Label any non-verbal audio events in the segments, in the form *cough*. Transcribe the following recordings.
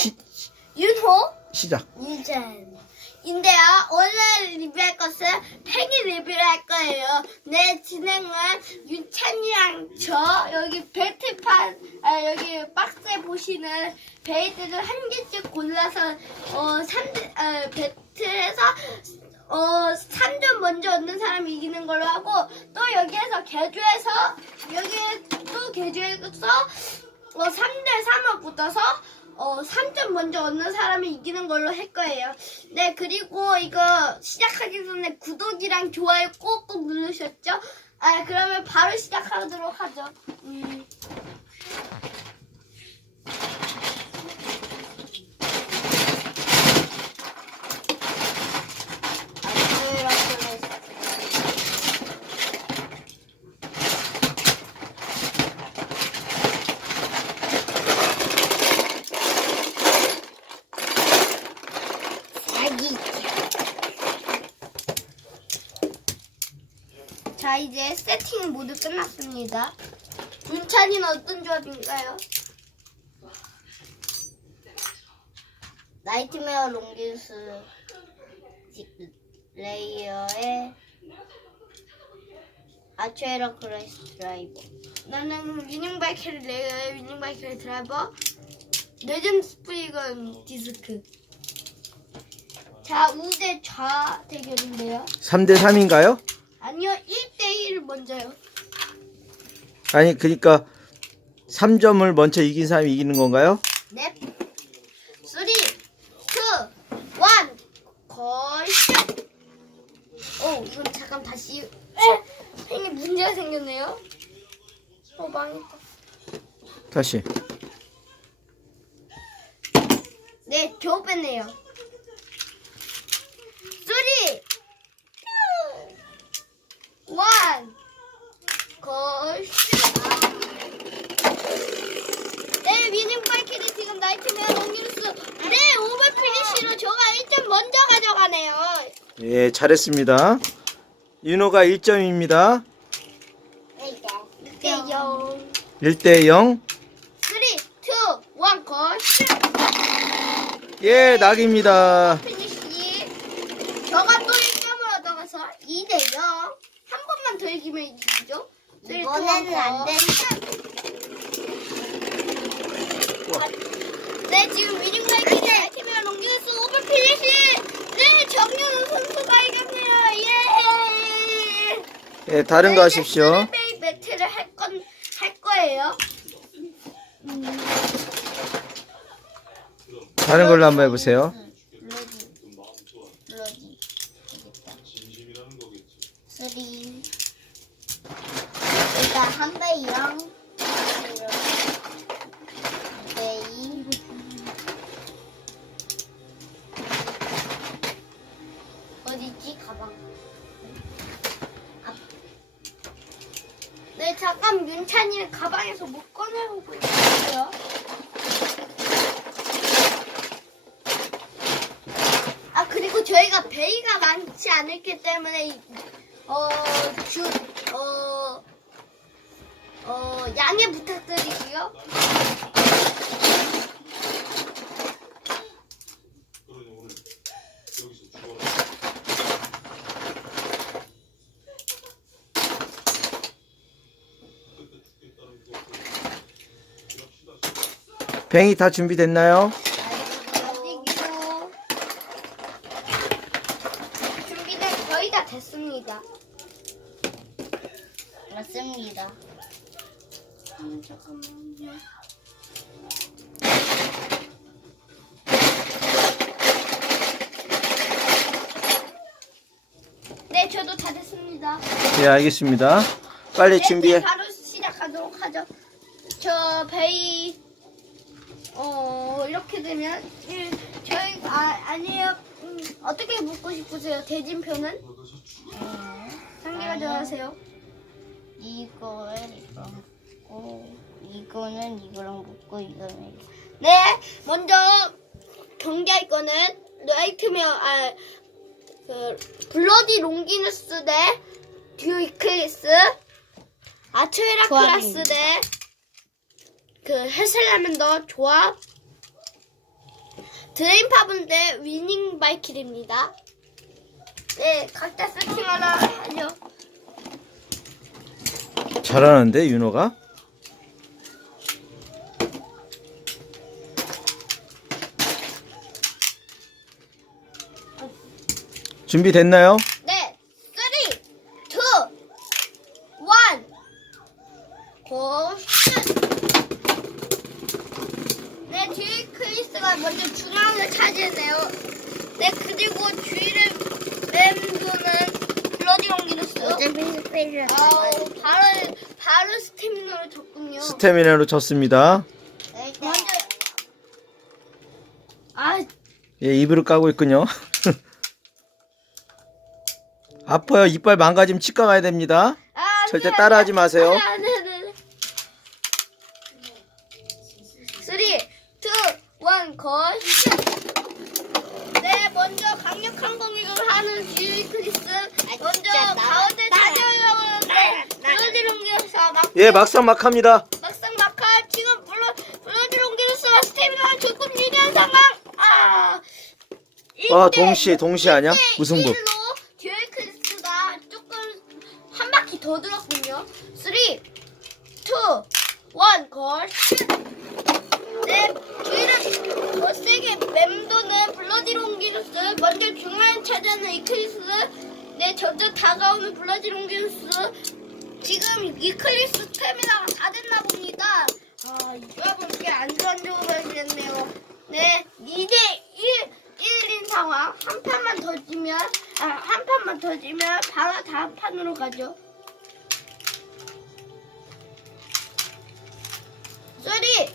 시, 윤호 시작. 유전. 인데요, 오늘 리뷰할 것은 팽이 리뷰를 할 거예요. 내 진행은 윤찬이랑 저, 여기 벨트판, 아, 여기 박스에 보시는 베이트를 한 개씩 골라서, 어, 3, 아, 배틀에서, 어, 3점 먼저 얻는 사람이 이기는 걸로 하고, 또 여기에서 개조해서, 여기 또 개조해서, 어, 3대 3을 붙어서 어, 3점 먼저 얻는 사람이 이기는 걸로 할 거예요. 네, 그리고 이거 시작하기 전에 구독이랑 좋아요 꼭꼭 누르셨죠? 아, 그러면 바로 시작하도록 하죠. 음. 아기. 자, 이제 세팅 모두 끝났습니다. 윤찬이는 어떤 조합인가요? 나이트메어 롱기스 레이어의 아체라 크라이스 드라이버 나는 위닝바이크를 레이어의 위닝바이크를 드라이버 레전 스프리건 디스크 자 우대 좌 대결인데요 3대 3인가요? 아니요 1대1 먼저요 아니, 그러니까 3점을 먼저 이긴 사람이 이기는 건가요? 넵 3 2 1 걸쇼 오 이건 잠깐 다시 에! 팬이 문제가 생겼네요 어 망했다 다시. 네, 겨우 뺐네요. 쓰리, 투, 원, 걸쇼. 네, 위닝 나이트메어 롱뉴스. 네, 오버 피니시로 저가 1점 먼저 가져가네요. 예, 잘했습니다. 윤호가 1점입니다. 네, 영. 1대 0. 쓰리, 투, 원, 걸쇼. 예, 낙입니다. 피니시. 저가 또 1점을 얻어가서 2대 0. 한 번만 더 이기면 이기죠. 이번에는 안 네, 지금 위닝 바이킹에 팀이랑 넘기겠어. 오버 피니시. 네, 정윤우 선수가 이겼네요. 예. 예, 다른 거 하십시오. 베이 매트를 할 건, 할 거예요. 다른 걸로 한번 해보세요. 블러디 쓰리 일단 한 배이랑 네, 잠깐 윤찬이는 가방에서 못 꺼내오고 있어요. 아, 그리고 저희가 베이가 많지 않았기 때문에, 이- 어, 주, 어, 어, 양해 부탁드리고요. 뱅이 다 준비됐나요? 준비는 거의 다 됐습니다. 맞습니다 음, 잠깐만요. 네, 저도 다 됐습니다. 예, 알겠습니다. 빨리 네, 준비해. 이제 바로 시작하도록 하죠. 저 베이 어 이렇게 되면 일, 저희 아 아니에요. 음, 어떻게 묻고 싶으세요? 대진표는 상대가 아니요. 정하세요. 이거를 이거랑 묶고 이거는 이거랑 묶고 이거는 이거. 네, 먼저 경기할 거는 나이트메어 아, 그 블러디 롱기누스 대 듀이클리스 아츠에라 클라스 조합입니다. 대 그 헤셀라멘더 조합 드레인팝은 대 위닝 바이킬입니다. 네, 각자 세팅 하나 하죠. 잘하는데 윤호가? 준비됐나요? 네, 3, 2, 1, 고, 슛! 네, 뒤에 크리스가 먼저 차지했네요. 네, 그리고 뒤를 램도는 블러디 롱기누스. 아우, 바로, 바로 스태미너를 줬군요. 스태미나로 쳤습니다. 먼저, 아, 예, 입으로 까고 있군요. *laughs* 아파요. 이빨 망가지면 치과 가야 됩니다. 아, 절대 따라하지 마세요. 아, 네, 네, 예, 막상 막합니다. 막상 막하 지금 블러, 블러디 롱기누스가 스태미나가 조금 유리한 상황. 아, 와, 이때- 동시에, 동시에 하냐? 이때 무승부. 일로 듀이 크리스가 조금 한 바퀴 더 들었군요. 3, 2, 1, 걸. 네, 뒤를 더 세게 맴도는 블러디 롱기누스. 먼저 중앙 차지하는 이클리스. 네, 점점 다가오는 블러디 롱기누스. 지금 이클리스 스태미나가 다 됐나 봅니다. 아, 좋은 조합이 됐네요. 네, 2대 1, 1인 상황. 한 판만 더 지면, 아, 한 판만 더 지면 바로 다음 판으로 가죠. 3, 2,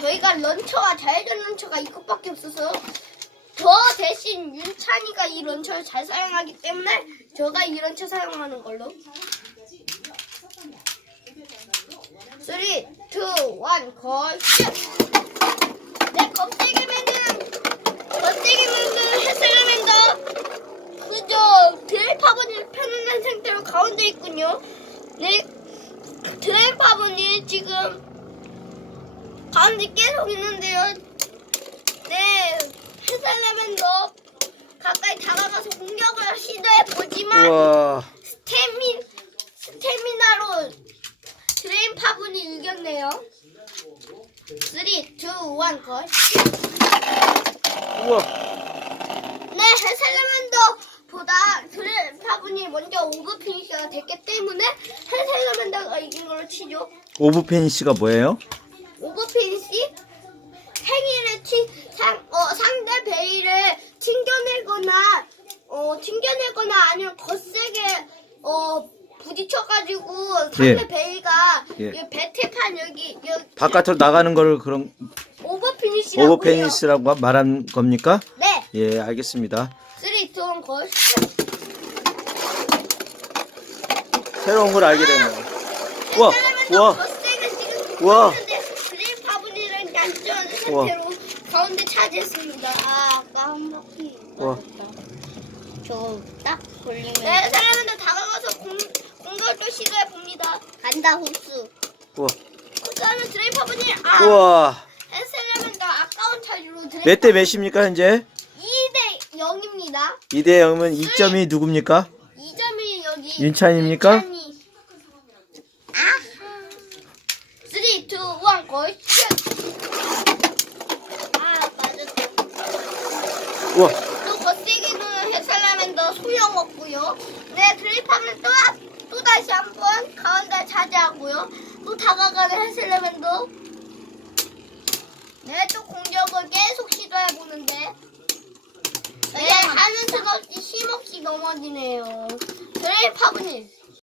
저희가 런처와 자회전 런처가 이것밖에 없어서 저 대신 윤찬이가 이 런처를 잘 사용하기 때문에 제가 이 런처 사용하는 걸로. 3, 2, 1, 걸, 슛! 네, 겁세게 만든, 겁세게 만든 헤슬레맨더. 그저 드레파버니 편안한 상태로 가운데 있군요. 네, 드레파버니 지금 계속 있는데요. 네, 헤슬레맨더 가까이 다가가서 공격을 시도해 보지만. 스태미 스태미나로 드레인 파분이 이겼네요. 3, 2, 1, 걸. 우와. 네, 헤셀레맨더보다 드레인 파분이 먼저 오브 피니셔가 됐기 때문에 헤셀레맨더가 이긴 걸로 치죠. 오브 페니시가 뭐예요? 오브 피니시 행위를 치, 상, 어, 상대 베이를 튕겨내거나 어, 튕겨내거나 아니면 거세게 어, 부딪혀가지고 상대 예. 베이가 예. 이 배틀판 여기 여기 바깥으로 나가는 거를 그런 오버 피니시라고 오브 페니시라고 말한 겁니까? 네. 예, 알겠습니다. 3, 2, 1, 걸. 새로운 걸 알게 우와. 거세게 지금 우와. 우와. 상태로 가운데 차지했습니다. 아, 아까 한 바퀴. 우와. 저거 딱 돌리면 네, 사람한테 다가가서 공, 공격을 또 시도해 봅니다. 간다 흡수. 우와. 그다음에 드레이퍼 분이 아 우와. 했으려면 더 아까운 차지로 드레이퍼 몇 대 몇입니까, 현재? 2대 0입니다. 2대 0이면 2점이 누굽니까? 2점이 여기 윤찬입니까? 윤찬이. 아하. 3, 2, 1, 고! 슛! 아, 맞았다. 우와. 또 거세게는 해설라면 더 소용없고요. 네, 드립하면 또, 또 다시 한번 가운데 차지하고요. 또 다가가는 해설라면도 네, 또 공격을 계속 시도해보는데 네, 하는 수가 없이 쉼없이 넘어지네요. 드레이파브님